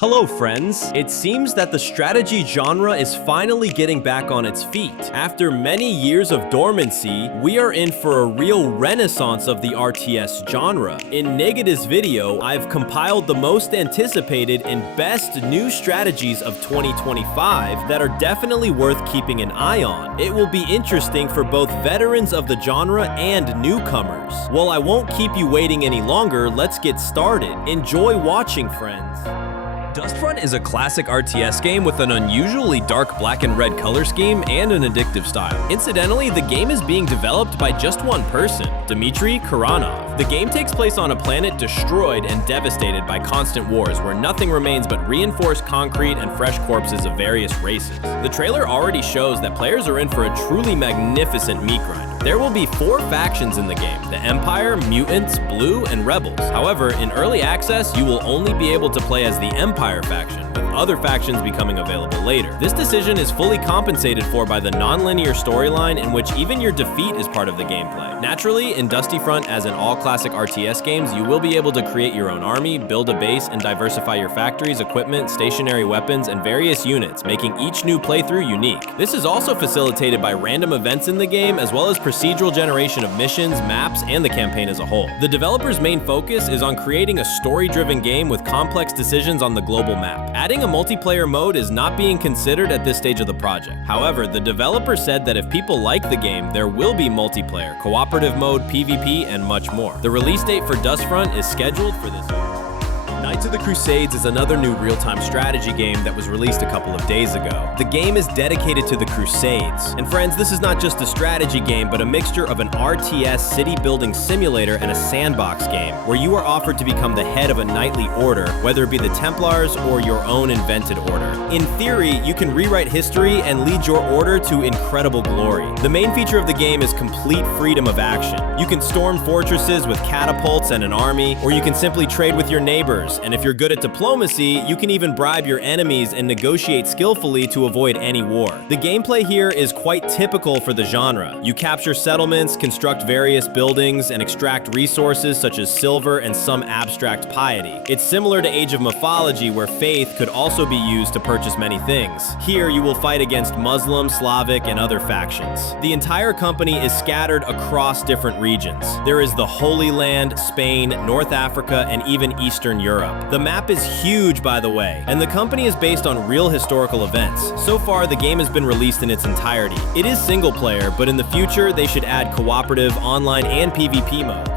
Hello friends! It seems that the strategy genre is finally getting back on its feet. After many years of dormancy, we are in for a real renaissance of the RTS genre. In Negative's video, I've compiled the most anticipated and best new strategies of 2025 that are definitely worth keeping an eye on. It will be interesting for both veterans of the genre and newcomers. Well, I won't keep you waiting any longer, let's get started. Enjoy watching, friends. Dustfront is a classic RTS game with an unusually dark black and red color scheme and an addictive style. Incidentally, the game is being developed by just one person, Dmitry Kuranov. The game takes place on a planet destroyed and devastated by constant wars where nothing remains but reinforced concrete and fresh corpses of various races. The trailer already shows that players are in for a truly magnificent meat grinder. There will be 4 factions in the game: the Empire, Mutants, Blue, and Rebels. However, in early access, you will only be able to play as the Empire faction, with other factions becoming available later. This decision is fully compensated for by the non-linear storyline in which even your defeat is part of the gameplay. Naturally, in Dustfront, as in all classic RTS games, you will be able to create your own army, build a base, and diversify your factories, equipment, stationary weapons, and various units, making each new playthrough unique. This is also facilitated by random events in the game, as well as procedural generation of missions, maps, and the campaign as a whole. The developer's main focus is on creating a story-driven game with complex decisions on the global map. Adding a multiplayer mode is not being considered at this stage of the project. However, the developer said that if people like the game, there will be multiplayer, cooperative mode, PvP, and much more. The release date for Dustfront is scheduled for this year. Knights of the Crusades is another new real-time strategy game that was released a couple of days ago. The game is dedicated to the Crusades. And friends, this is not just a strategy game, but a mixture of an RTS city-building simulator and a sandbox game, where you are offered to become the head of a knightly order, whether it be the Templars or your own invented order. In theory, you can rewrite history and lead your order to incredible glory. The main feature of the game is complete freedom of action. You can storm fortresses with catapults and an army, or you can simply trade with your neighbors. And if you're good at diplomacy, you can even bribe your enemies and negotiate skillfully to avoid any war. The gameplay here is quite typical for the genre. You capture settlements, construct various buildings, and extract resources such as silver and some abstract piety. It's similar to Age of Mythology, where faith could also be used to purchase many things. Here, you will fight against Muslim, Slavic, and other factions. The entire company is scattered across different regions. There is the Holy Land, Spain, North Africa, and even Eastern Europe. The map is huge, by the way, and the company is based on real historical events. So far, the game has been released in its entirety. It is single player, but in the future, they should add cooperative, online, and PvP modes.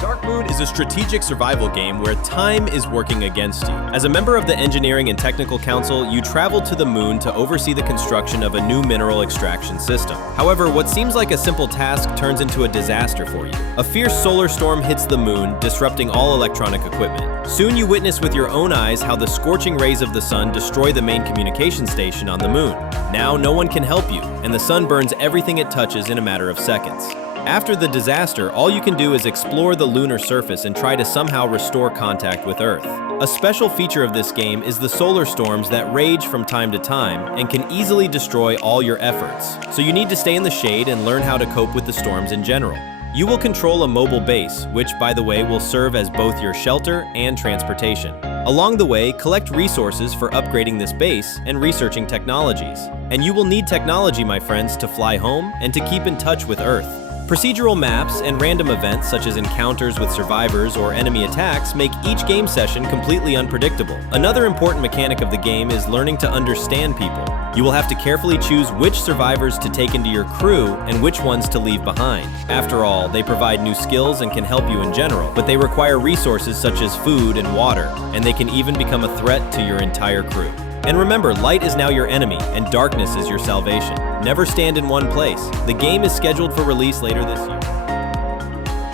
Dark Moon is a strategic survival game where time is working against you. As a member of the Engineering and Technical Council, you travel to the moon to oversee the construction of a new mineral extraction system. However, what seems like a simple task turns into a disaster for you. A fierce solar storm hits the moon, disrupting all electronic equipment. Soon you witness with your own eyes how the scorching rays of the sun destroy the main communication station on the moon. Now no one can help you, and the sun burns everything it touches in a matter of seconds. After the disaster, all you can do is explore the lunar surface and try to somehow restore contact with Earth. A special feature of this game is the solar storms that rage from time to time and can easily destroy all your efforts. So you need to stay in the shade and learn how to cope with the storms in general. You will control a mobile base, which, by the way, will serve as both your shelter and transportation. Along the way, collect resources for upgrading this base and researching technologies. And you will need technology, my friends, to fly home and to keep in touch with Earth. Procedural maps and random events such as encounters with survivors or enemy attacks make each game session completely unpredictable. Another important mechanic of the game is learning to understand people. You will have to carefully choose which survivors to take into your crew and which ones to leave behind. After all, they provide new skills and can help you in general, but they require resources such as food and water, and they can even become a threat to your entire crew. And remember, light is now your enemy, and darkness is your salvation. Never stand in one place. The game is scheduled for release later this year.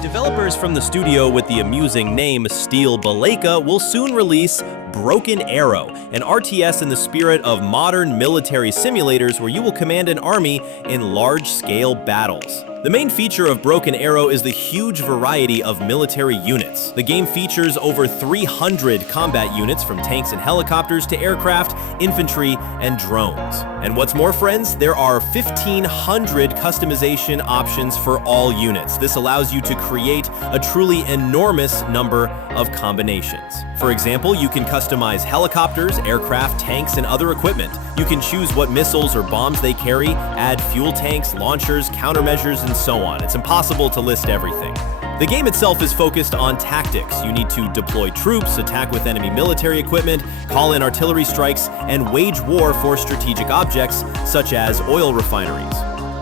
Developers from the studio with the amusing name Steel Baleka will soon release Broken Arrow, an RTS in the spirit of modern military simulators where you will command an army in large-scale battles. The main feature of Broken Arrow is the huge variety of military units. The game features over 300 combat units from tanks and helicopters to aircraft, infantry, and drones. And what's more, friends, there are 1,500 customization options for all units. This allows you to create a truly enormous number of combinations. For example, you can customize helicopters, aircraft, tanks, and other equipment. You can choose what missiles or bombs they carry, add fuel tanks, launchers, countermeasures, and so on. It's impossible to list everything. The game itself is focused on tactics. You need to deploy troops, attack with enemy military equipment, call in artillery strikes, and wage war for strategic objects such as oil refineries.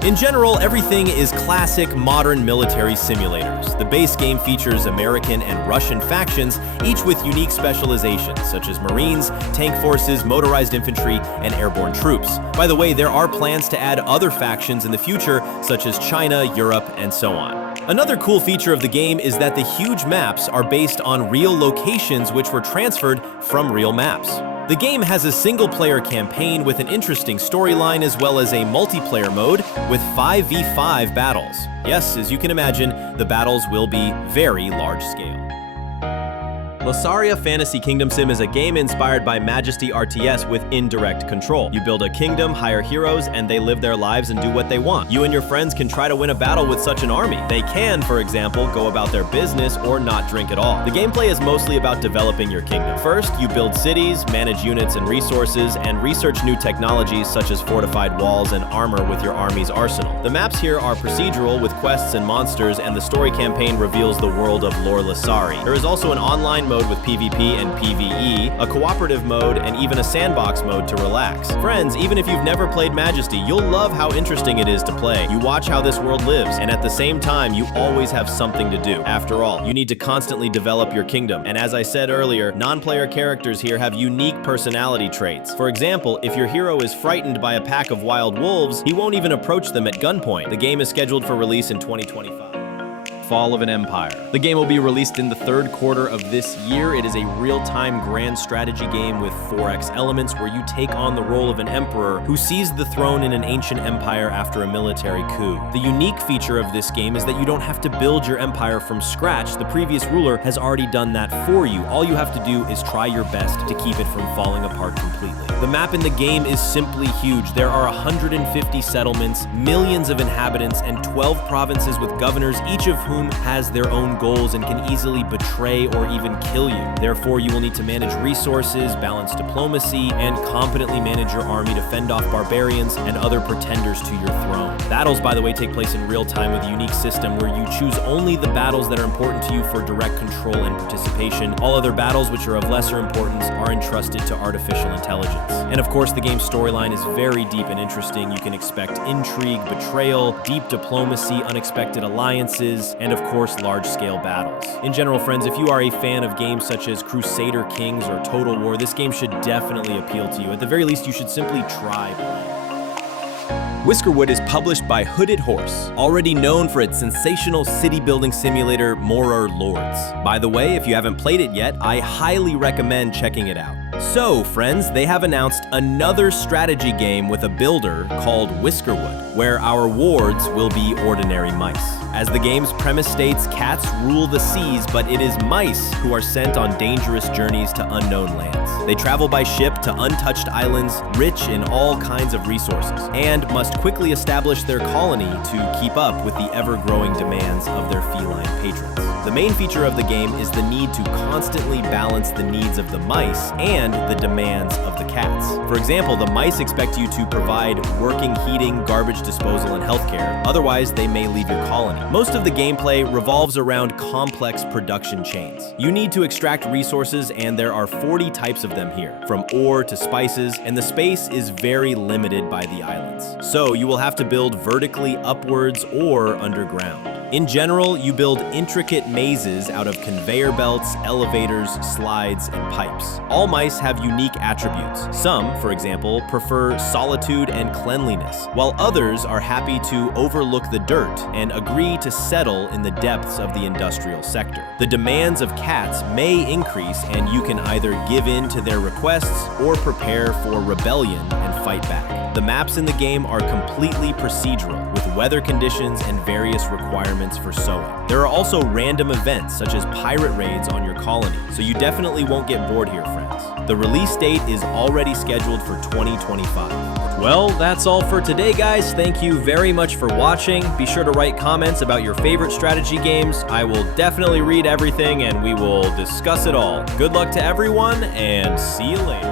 In general, everything is classic modern military simulators. The base game features American and Russian factions, each with unique specializations such as Marines, tank forces, motorized infantry, and airborne troops. By the way, there are plans to add other factions in the future, such as China, Europe, and so on. Another cool feature of the game is that the huge maps are based on real locations which were transferred from real maps. The game has a single-player campaign with an interesting storyline as well as a multiplayer mode with 5v5 battles. Yes, as you can imagine, the battles will be very large-scale. Lessaria Fantasy Kingdom Sim is a game inspired by Majesty RTS with indirect control. You build a kingdom, hire heroes, and they live their lives and do what they want. You and your friends can try to win a battle with such an army. They can, for example, go about their business or not drink at all. The gameplay is mostly about developing your kingdom. First, you build cities, manage units and resources, and research new technologies such as fortified walls and armor with your army's arsenal. The maps here are procedural with quests and monsters, and the story campaign reveals the world of Lore Lessaria. There is also an online mode with PvP and PvE, a cooperative mode, and even a sandbox mode to relax. Friends, even if you've never played Majesty, you'll love how interesting it is to play. You watch how this world lives, and at the same time, you always have something to do. After all, you need to constantly develop your kingdom. And as I said earlier, non-player characters here have unique personality traits. For example, if your hero is frightened by a pack of wild wolves, he won't even approach them at gunpoint. The game is scheduled for release in 2025. Fall of an Empire. The game will be released in the third quarter of this year. It is a real-time grand strategy game with 4X elements where you take on the role of an emperor who seized the throne in an ancient empire after a military coup. The unique feature of this game is that you don't have to build your empire from scratch. The previous ruler has already done that for you. All you have to do is try your best to keep it from falling apart completely. The map in the game is simply huge. There are 150 settlements, millions of inhabitants, and 12 provinces with governors, each of whom has their own goals and can easily betray or even kill you. Therefore, you will need to manage resources, balance diplomacy, and competently manage your army to fend off barbarians and other pretenders to your throne. Battles, by the way, take place in real time with a unique system where you choose only the battles that are important to you for direct control and participation. All other battles, which are of lesser importance, are entrusted to artificial intelligence. And of course, the game's storyline is very deep and interesting. You can expect intrigue, betrayal, deep diplomacy, unexpected alliances, and of course, large-scale battles. In general, friends, if you are a fan of games such as Crusader Kings or Total War, this game should definitely appeal to you. At the very least, you should simply try playing. Whiskerwood is published by Hooded Horse, already known for its sensational city-building simulator, Morer Lords. By the way, if you haven't played it yet, I highly recommend checking it out. So, friends, they have announced another strategy game with a builder called Whiskerwood, where our wards will be ordinary mice. As the game's premise states, cats rule the seas, but it is mice who are sent on dangerous journeys to unknown lands. They travel by ship to untouched islands, rich in all kinds of resources, and must quickly establish their colony to keep up with the ever-growing demands of their feline patrons. The main feature of the game is the need to constantly balance the needs of the mice and the demands of the cats. For example, the mice expect you to provide working heating, garbage disposal, and healthcare. Otherwise, they may leave your colony. Most of the gameplay revolves around complex production chains. You need to extract resources, and there are 40 types of them here, from ore to spices, and the space is very limited by the islands. So you will have to build vertically upwards or underground. In general, you build intricate mazes out of conveyor belts, elevators, slides, and pipes. All mice have unique attributes. Some, for example, prefer solitude and cleanliness, while others are happy to overlook the dirt and agree to settle in the depths of the industrial sector. The demands of cats may increase, and you can either give in to their requests or prepare for rebellion and fight back. The maps in the game are completely procedural, with weather conditions and various requirements for sowing. There are also random events, such as pirate raids on your colony, so you definitely won't get bored here, friends. The release date is already scheduled for 2025. Well, that's all for today, guys. Thank you very much for watching. Be sure to write comments about your favorite strategy games. I will definitely read everything and we will discuss it all. Good luck to everyone, and see you later.